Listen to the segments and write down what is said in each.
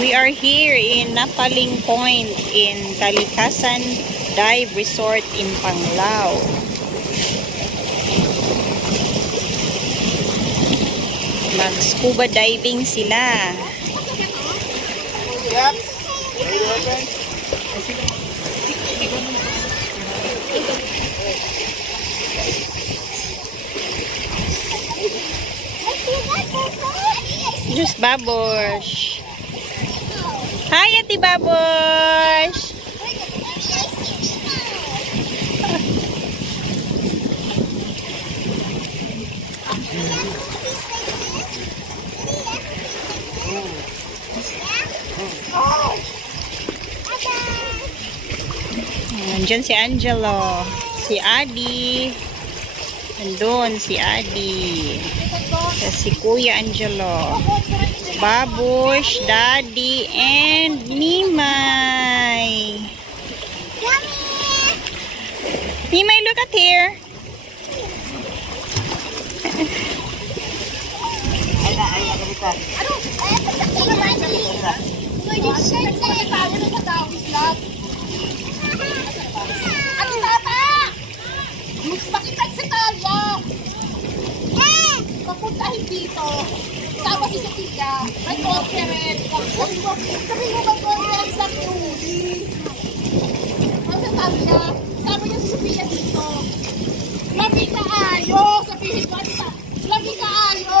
We are here in Napaling Point in Kalikasan Dive Resort in Panglao. Mag-scuba diving sila. Yep. Just Babosh. Hi, Ate Babosh. Nandiyan si Angelo, si Adi. Nandun si Adi. Si Kuya Angelo. Babush, Daddy, and Mimay. Mimay, look at here. Papuntahin dito. Sama si Sophia. May conference. Sabi mo mag-conference sa Rudy. Ano sabi niya? Sama niya si Sophia dito. Lamig na ayo. Sabihin ko, Anita. Lamig na ayo.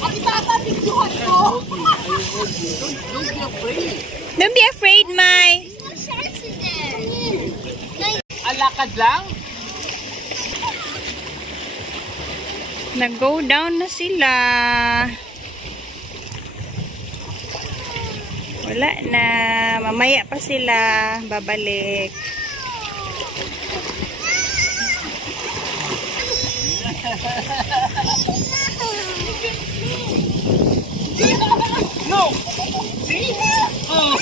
Anita, pabigyan ko. Don't be afraid, Mai. Alakad lang? Nag-go down na sila. Wala na. Mamaya pa sila babalik. No! See? Oh!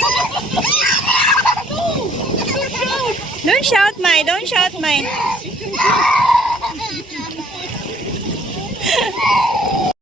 Don't shout, Mai. Don't shout, Mai.